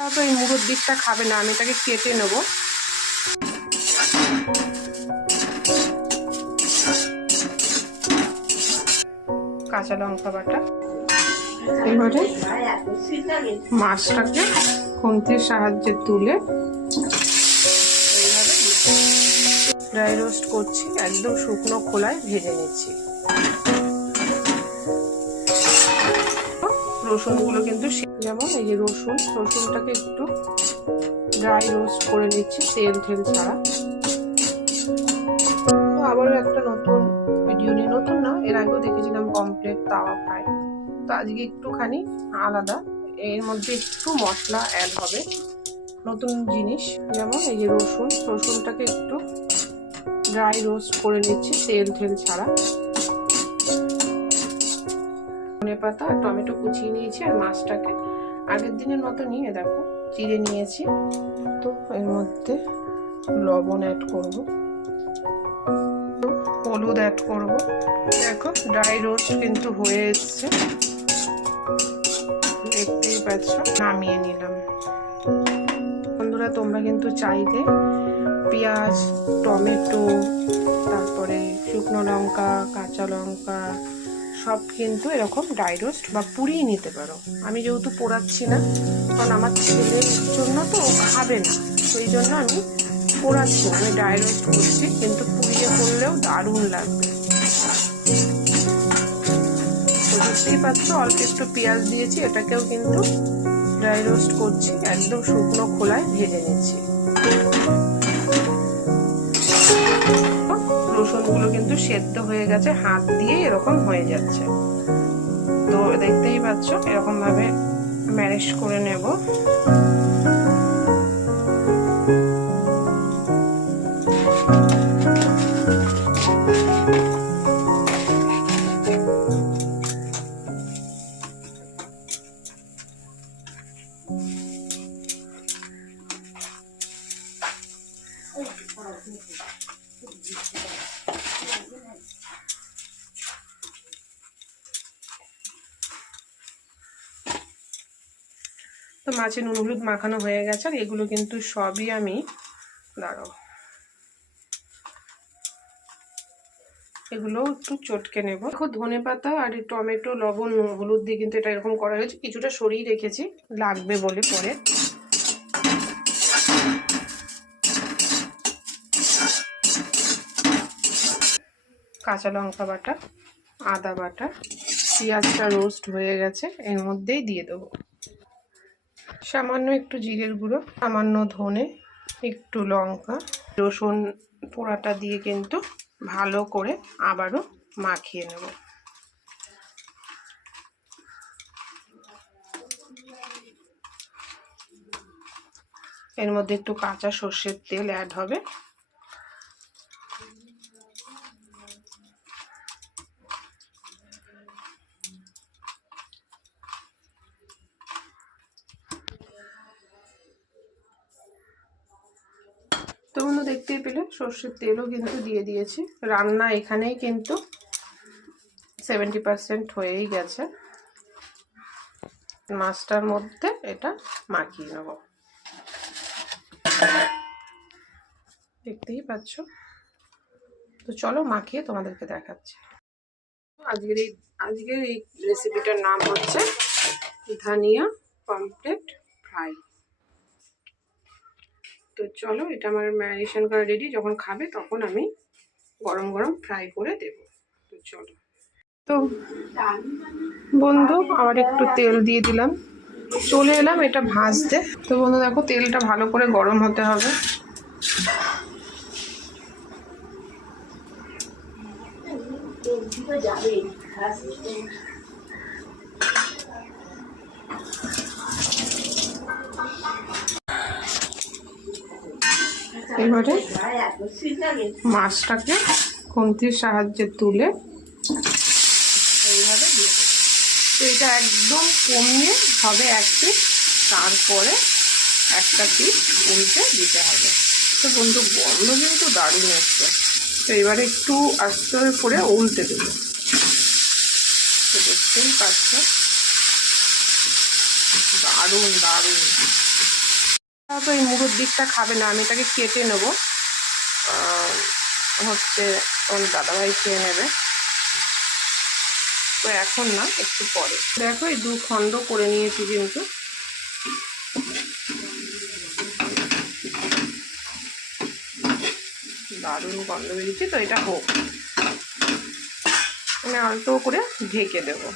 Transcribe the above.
তো এই মুড়োর দিকটা খাবে না, আমি এটাকে কেটে নেব। কাঁচা লঙ্কা বাটা, এবারে মাছটাকে খুন্তির সাহায্যে তুলে এইভাবে ড্রাই রোস্ট করছি, একদম শুকনো খোলায় ভেজে নিচ্ছি। রসুনগুলো কিন্তু যেমন এই যে রসুনটাকে একটু ড্রাই রোস্ট করে নিচ্ছি, তেল ছাড়া। তো আবারও একটা নতুন ভিডিও নিয়ে, নতুন না, এর আগেও দেখেছিলাম কমপ্লিট তাওয়া ফ্রাই। তো আজকে একটুখানি আলাদা, এর মধ্যে একটু মশলা অ্যাড হবে, নতুন জিনিস। যেমন এই যে রসুনটাকে একটু ড্রাই রোস্ট করে নিচ্ছি, তেল ছাড়া। ধনেপাতা আর টমেটো কুচিয়ে নিয়েছি, আর মাছটাকে আগের দিনের মতো নিয়ে দেখো চিড়ে নিয়েছি। তো এর মধ্যে লবণ অ্যাড করব, হলুদ অ্যাড করব। দেখো ড্রাই রোস্ট কিন্তু হয়ে এসছে, দেখতেই পাচ্ছ। নামিয়ে নিলাম। বন্ধুরা, তোমরা কিন্তু চাইলে পেঁয়াজ, টমেটো, তারপরে শুকনো লঙ্কা, কাঁচা লঙ্কা সব কিন্তু এরকম ড্রাই রোস্ট বা পুড়িয়ে নিতে পারো। আমি যেহেতু পোড়াচ্ছি না, কারণ আমার ছেলের জন্য তো ও খাবে না, সেই জন্য আমি পোড়াচ্ছি না, আমি ড্রাই রোস্ট করছি। কিন্তু পুড়িয়ে করলেও দারুণ লাগবে। তো বুঝতেই পারছো, অল্প একটু পেঁয়াজ দিয়েছি, এটাকেও কিন্তু ড্রাই রোস্ট করছি, একদম শুকনো খোলায় ভেজে নিচ্ছি। রসুনগুলো কিন্তু সেদ্ধ হয়ে গেছে, হাত দিয়ে এরকম হয়ে যাচ্ছে। তো দেখতেই পাচ্ছ, এরকম ভাবে ম্যারিনেট করে নেব। তো মাছে নুন হলুদ মাখানো হয়ে গেছে, আর এগুলো কিন্তু সবই আমি এগুলো একটু চটকে নেব। দেখো ধনেপাতা আর টমেটো, লবণ, হলুদ দিয়ে কিন্তু এটা এরকম করা হয়েছে। কিছুটা সরিয়ে রেখেছি, লাগবে বলে পরে। কাঁচা লঙ্কা বাটা, আদা বাটা, পেঁয়াজটা রোস্ট হয়ে গেছে, এর মধ্যেই দিয়ে দেবো। সামান্য একটু জিরের গুঁড়ো, সামান্য ধনে, একটু লঙ্কা, রসুন পোড়াটা দিয়ে কিন্তু ভালো করে আবারও মাখিয়ে নেব। এর মধ্যে একটু কাঁচা সর্ষের তেল অ্যাড হবে। তো বন্ধু, দেখতেই পেলে সর্ষের তেলও কিন্তু দিয়ে দিয়েছি। রান্না এখানেই কিন্তু 70% হয়েই গেছে। মাছটার মধ্যে এটা মাখিয়ে নেব, দেখতেই পাচ্ছ। তো চলো মাখিয়ে তোমাদেরকে দেখাচ্ছি। আজকের এই রেসিপিটার নাম হচ্ছে ধনিয়া পমফ্রেট ফ্রাই। তো চলো, এটা আমার ম্যারিনেশন করা রেডি। যখন খাবে তখন আমি গরম গরম ফ্রাই করে দেব। তো চলো। তো বন্ধু, আবার একটু তেল দিয়ে দিলাম, চলে এলাম এটা ভাজতে। তো বন্ধু দেখো, তেলটা ভালো করে গরম হতে হবে। এবারে মাছটাকে খুন্তির সাহায্যে তুলে এইভাবে দিয়ে দেবো। তো এটা একদম কমিয়ে হবে এক পিস, তারপরে একটা পিস উল্টে দিতে হবে। তো বন্ধু, গন্ধ কিন্তু দারুণ আসছে। তো এবারে একটু আস্তে করে উল্টে দেবো। তো দেখতেই পাচ্ছ, দারুণ দারুণ। তো এই মুড়োর দিকটা খাবে না, আমি এটাকে কেটে নেব, হচ্ছে আমার দাদাভাই খেয়ে নেবে, তো এখন না, একটু পরে। দেখো এই 2 খণ্ড করে নিয়েছি, কিন্তু দারুণ গন্ধ বেরিয়েছে। তো এটা হোক, আমি অল্প করে ঢেকে দেবো।